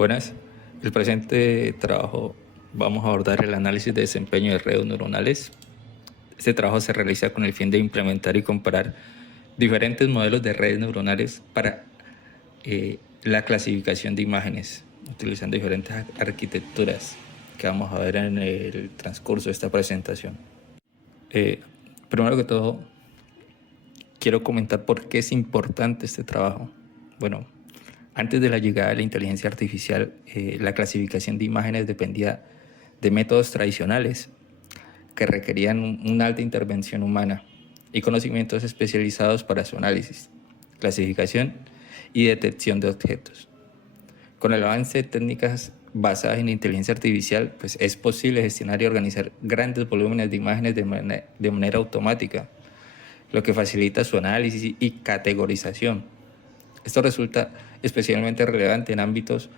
Buenas. El presente trabajo vamos a abordar el análisis de desempeño de redes neuronales. Este trabajo se realiza con el fin de implementar y comparar diferentes modelos de redes neuronales para la clasificación de imágenes, utilizando diferentes arquitecturas que vamos a ver en el transcurso de esta presentación. Primero que todo, quiero comentar por qué es importante este trabajo. Bueno, antes de la llegada de la inteligencia artificial, la clasificación de imágenes dependía de métodos tradicionales que requerían una alta intervención humana y conocimientos especializados para su análisis, clasificación y detección de objetos. Con el avance de técnicas basadas en inteligencia artificial, pues es posible gestionar y organizar grandes volúmenes de imágenes de manera automática, lo que facilita su análisis y categorización. Esto resulta especialmente relevante en ámbitos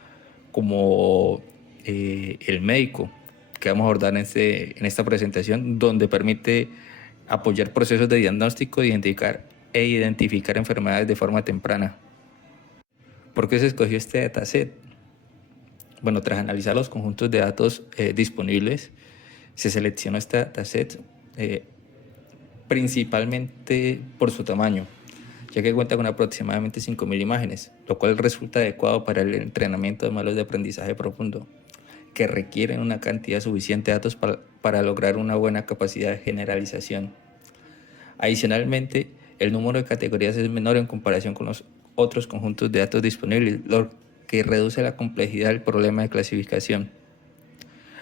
como el médico, que vamos a abordar en esta presentación, donde permite apoyar procesos de diagnóstico, identificar enfermedades de forma temprana. ¿Por qué se escogió este dataset? Bueno, tras analizar los conjuntos de datos disponibles, se seleccionó este dataset principalmente por su tamaño, ya que cuenta con aproximadamente 5.000 imágenes, lo cual resulta adecuado para el entrenamiento de modelos de aprendizaje profundo, que requieren una cantidad suficiente de datos para lograr una buena capacidad de generalización. Adicionalmente, el número de categorías es menor en comparación con los otros conjuntos de datos disponibles, lo que reduce la complejidad del problema de clasificación.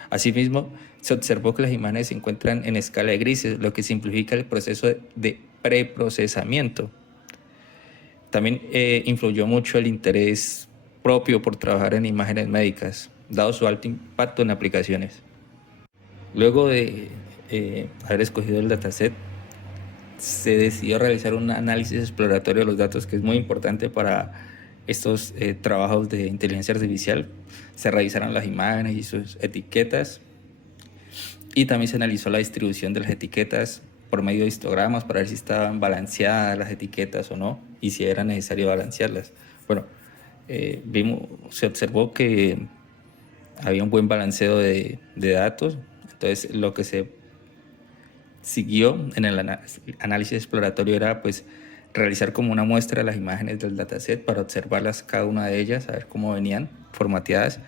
Asimismo, se observó que las imágenes se encuentran en escala de grises, lo que simplifica el proceso de preprocesamiento. También influyó mucho el interés propio por trabajar en imágenes médicas, dado su alto impacto en aplicaciones. Luego de haber escogido el dataset, se decidió realizar un análisis exploratorio de los datos, que es muy importante para estos trabajos de inteligencia artificial. Se revisaron las imágenes y sus etiquetas, y también se analizó la distribución de las etiquetas por medio de histogramas para ver si estaban balanceadas las etiquetas o no, y si era necesario balancearlas. Bueno, se observó que había un buen balanceo de datos. Entonces, lo que se siguió en el análisis exploratorio era pues realizar como una muestra de las imágenes del dataset para observarlas cada una de ellas, a ver cómo venían formateadas.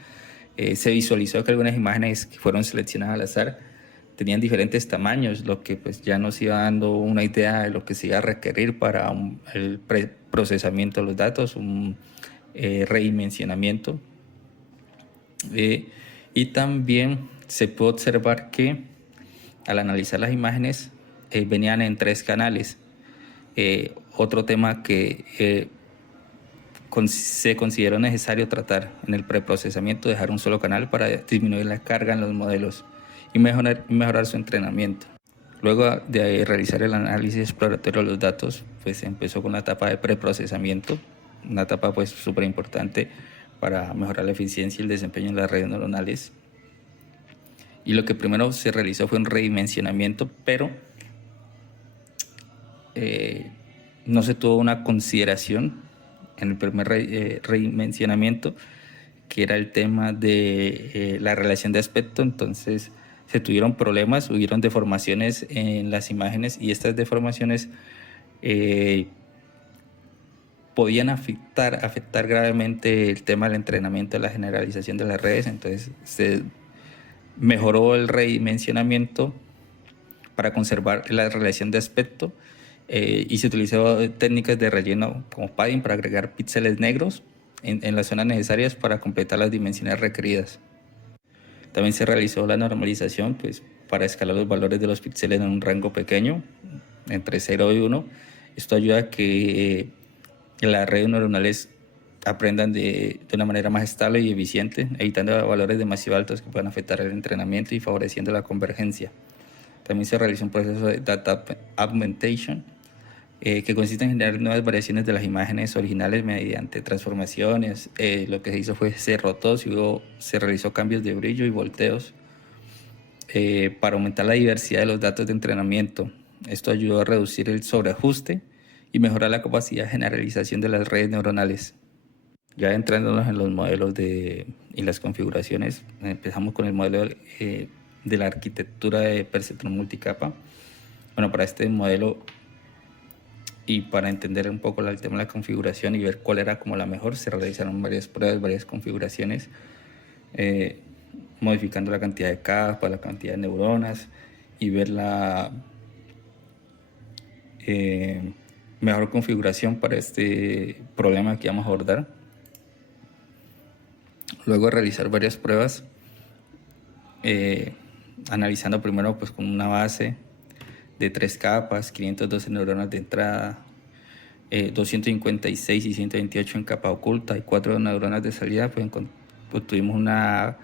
Se visualizó que algunas imágenes que fueron seleccionadas al azar tenían diferentes tamaños, lo que pues ya nos iba dando una idea de lo que se iba a requerir para el procesamiento de los datos, un redimensionamiento. Y también se puede observar que al analizar las imágenes venían en 3 canales. Otro tema que se consideró necesario tratar en el preprocesamiento, dejar un solo canal para disminuir la carga en los modelos y mejorar su entrenamiento. Luego de realizar el análisis exploratorio de los datos, pues se empezó con la etapa de preprocesamiento, una etapa pues súper importante para mejorar la eficiencia y el desempeño de las redes neuronales. Y lo que primero se realizó fue un redimensionamiento, pero no se tuvo una consideración en el primer redimensionamiento, que era el tema de la relación de aspecto. Entonces se tuvieron problemas, hubieron deformaciones en las imágenes, y estas deformaciones podían afectar gravemente el tema del entrenamiento, de la generalización de las redes. Entonces se mejoró el redimensionamiento para conservar la relación de aspecto, y se utilizó técnicas de relleno como padding para agregar píxeles negros en las zonas necesarias para completar las dimensiones requeridas. También se realizó la normalización pues, para escalar los valores de los píxeles en un rango pequeño, entre 0 y 1. Esto ayuda a que las redes neuronales aprendan de una manera más estable y eficiente, evitando valores demasiado altos que puedan afectar el entrenamiento y favoreciendo la convergencia. También se realizó un proceso de data augmentation, que consiste en generar nuevas variaciones de las imágenes originales mediante transformaciones. Lo que se hizo fue se rotó, se realizó cambios de brillo y volteos para aumentar la diversidad de los datos de entrenamiento. Esto ayudó a reducir el sobreajuste y mejorar la capacidad de generalización de las redes neuronales. Ya entrándonos en los modelos y las configuraciones, empezamos con el modelo de la arquitectura de perceptrón multicapa. Bueno, para este modelo y para entender un poco el tema de la configuración y ver cuál era como la mejor, se realizaron varias pruebas, varias configuraciones, modificando la cantidad de capas, la cantidad de neuronas y ver la mejor configuración para este problema que vamos a abordar. Luego de realizar varias pruebas, analizando primero pues con una base de 3 capas, 512 neuronas de entrada, 256 y 128 en capa oculta y 4 neuronas de salida, pues tuvimos una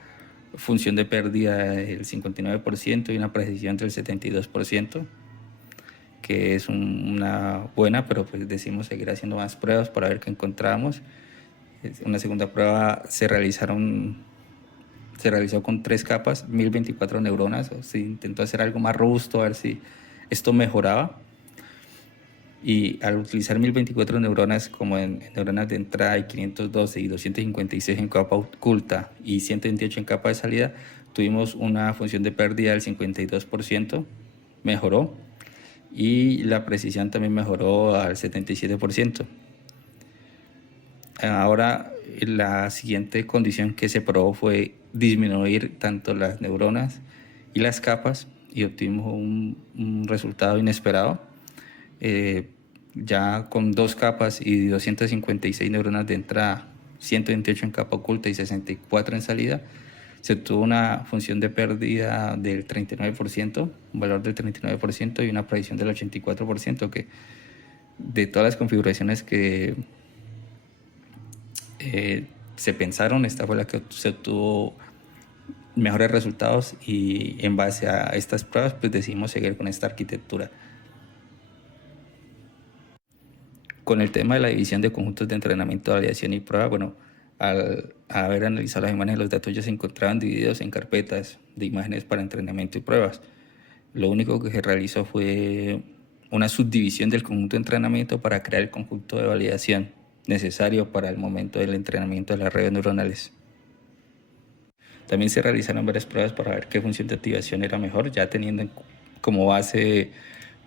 función de pérdida del 59% y una precisión del 72%, que es una buena, pero pues decidimos seguir haciendo más pruebas para ver qué encontramos. Una segunda prueba se realizó con 3 capas, 1024 neuronas. Se intentó hacer algo más robusto, a ver si esto mejoraba. Y al utilizar 1024 neuronas como en neuronas de entrada y 512 y 256 en capa oculta y 128 en capa de salida, tuvimos una función de pérdida del 52%, mejoró, y la precisión también mejoró al 77%. Ahora la siguiente condición que se probó fue disminuir tanto las neuronas y las capas y obtuvimos un resultado inesperado. Ya con 2 capas y 256 neuronas de entrada, 128 en capa oculta y 64 en salida, se obtuvo una función de pérdida del 39%, un valor del 39% y una predicción del 84%, que de todas las configuraciones que se pensaron, esta fue la que se obtuvo mejores resultados, y en base a estas pruebas pues decidimos seguir con esta arquitectura. Con el tema de la división de conjuntos de entrenamiento, validación y prueba, bueno, al haber analizado las imágenes, los datos ya se encontraban divididos en carpetas de imágenes para entrenamiento y pruebas. Lo único que se realizó fue una subdivisión del conjunto de entrenamiento para crear el conjunto de validación necesario para el momento del entrenamiento de las redes neuronales. También se realizaron varias pruebas para ver qué función de activación era mejor, ya teniendo como base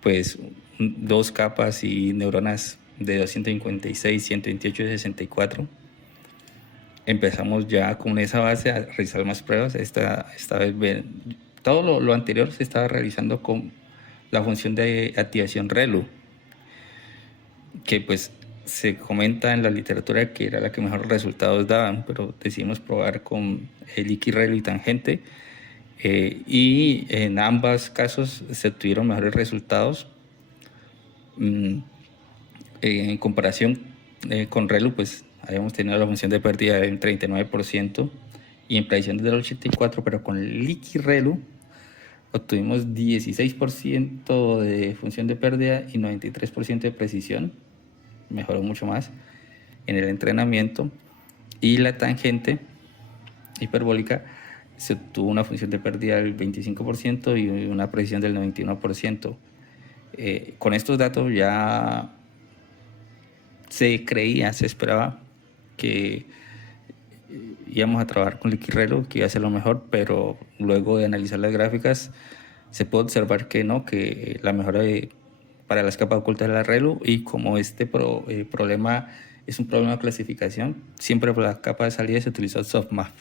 pues 2 capas y neuronas de 256, 128 y 64. Empezamos ya con esa base a realizar más pruebas. Esta vez todo lo anterior se estaba realizando con la función de activación ReLU, que pues se comenta en la literatura que era la que mejor resultados daban, pero decidimos probar con el ReLU y tangente, y en ambos casos se obtuvieron mejores resultados. En comparación con ReLU, pues habíamos tenido la función de pérdida del 39% y en predicción del 84%, pero con ReLU obtuvimos 16% de función de pérdida y 93% de precisión, mejoró mucho más en el entrenamiento. Y la tangente hiperbólica se obtuvo una función de pérdida del 25% y una precisión del 91%. Con estos datos ya se esperaba que íbamos a trabajar con ReLU, que iba a ser lo mejor, pero luego de analizar las gráficas se puede observar que no, que la mejora para las capas ocultas de la ReLU, y como este problema es un problema de clasificación, siempre por la capa de salida se utilizó softmax.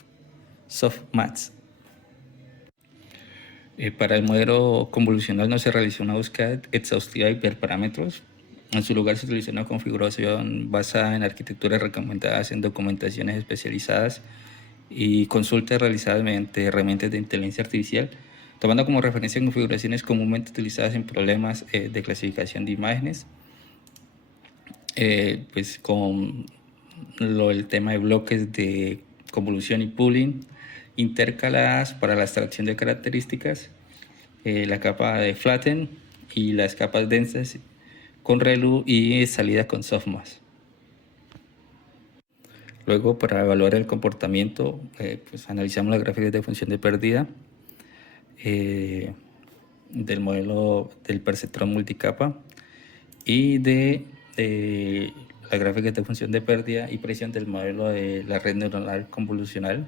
Para el modelo convolucional no se realizó una búsqueda exhaustiva de hiperparámetros. En su lugar se utilizó una configuración basada en arquitecturas recomendadas en documentaciones especializadas y consultas realizadas mediante herramientas de inteligencia artificial, tomando como referencia configuraciones comúnmente utilizadas en problemas de clasificación de imágenes, pues con el tema de bloques de convolución y pooling intercaladas para la extracción de características, la capa de flatten y las capas densas con ReLU y salida con softmax. Luego, para evaluar el comportamiento, pues analizamos las gráficas de función de pérdida del modelo del perceptrón multicapa y de las gráficas de función de pérdida y precisión del modelo de la red neuronal convolucional.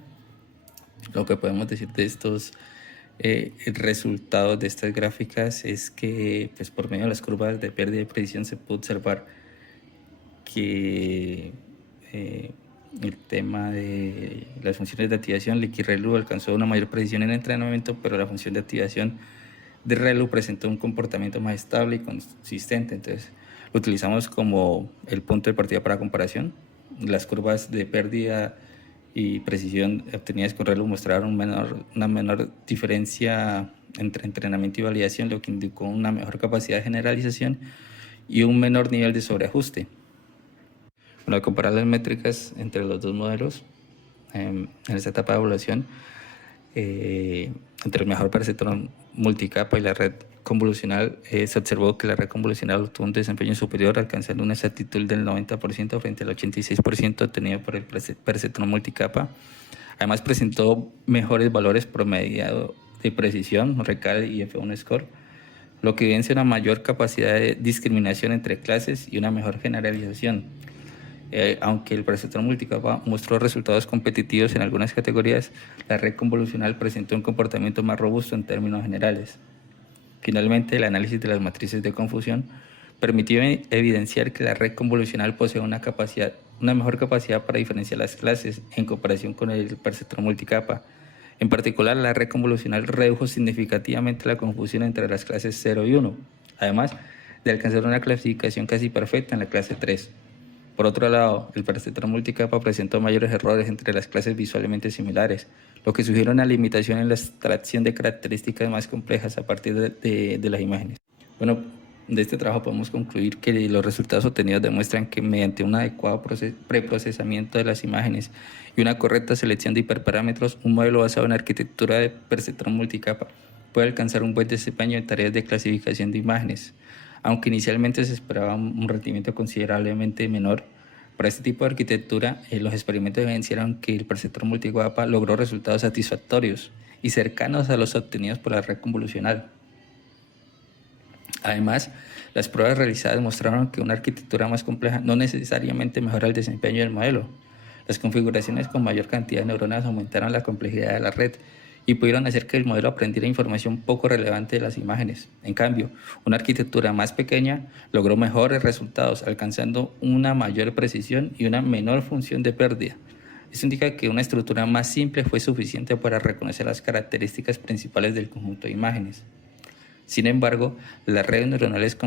Lo que podemos decir de estos resultados de estas gráficas es que pues, por medio de las curvas de pérdida y precisión se puede observar que el tema de las funciones de activación, Liquid-ReLU alcanzó una mayor precisión en el entrenamiento, pero la función de activación de ReLU presentó un comportamiento más estable y consistente. Entonces lo utilizamos como el punto de partida para comparación. Las curvas de pérdida y precisión obtenidas con ReLU mostraron una menor diferencia entre entrenamiento y validación, lo que indicó una mejor capacidad de generalización y un menor nivel de sobreajuste. Bueno, al comparar las métricas entre los dos modelos en esta etapa de evaluación, entre el mejor perceptrón multicapa y la red convolucional, se observó que la red convolucional obtuvo un desempeño superior, alcanzando una exactitud del 90% frente al 86% obtenido por el perceptrón multicapa. Además, presentó mejores valores promedio de precisión, RECAL y F1 score, lo que evidencia una mayor capacidad de discriminación entre clases y una mejor generalización. Aunque el perceptrón multicapa mostró resultados competitivos en algunas categorías, la red convolucional presentó un comportamiento más robusto en términos generales. Finalmente, el análisis de las matrices de confusión permitió evidenciar que la red convolucional posee una mejor capacidad para diferenciar las clases en comparación con el perceptrón multicapa. En particular, la red convolucional redujo significativamente la confusión entre las clases 0 y 1, además de alcanzar una clasificación casi perfecta en la clase 3. Por otro lado, el perceptrón multicapa presentó mayores errores entre las clases visualmente similares, lo que sugiere una limitación en la extracción de características más complejas a partir de las imágenes. Bueno, de este trabajo podemos concluir que los resultados obtenidos demuestran que mediante un adecuado preprocesamiento de las imágenes y una correcta selección de hiperparámetros, un modelo basado en arquitectura de perceptrón multicapa puede alcanzar un buen desempeño en tareas de clasificación de imágenes. Aunque inicialmente se esperaba un rendimiento considerablemente menor, para este tipo de arquitectura, los experimentos evidenciaron que el perceptrón multicapa logró resultados satisfactorios y cercanos a los obtenidos por la red convolucional. Además, las pruebas realizadas mostraron que una arquitectura más compleja no necesariamente mejora el desempeño del modelo. Las configuraciones con mayor cantidad de neuronas aumentaron la complejidad de la red y pudieron hacer que el modelo aprendiera información poco relevante de las imágenes. En cambio, una arquitectura más pequeña logró mejores resultados, alcanzando una mayor precisión y una menor función de pérdida. Esto indica que una estructura más simple fue suficiente para reconocer las características principales del conjunto de imágenes. Sin embargo, las redes neuronales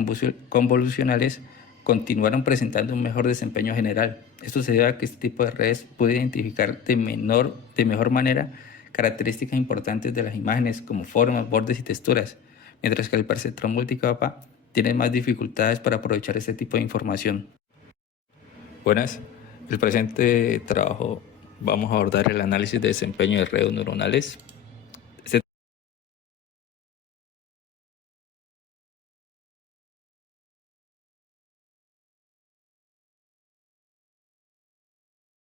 convolucionales continuaron presentando un mejor desempeño general. Esto se debe a que este tipo de redes puede identificar de mejor manera características importantes de las imágenes como formas, bordes y texturas, mientras que el perceptrón multicapa tiene más dificultades para aprovechar este tipo de información. Buenas, en el presente trabajo vamos a abordar el análisis de desempeño de redes neuronales.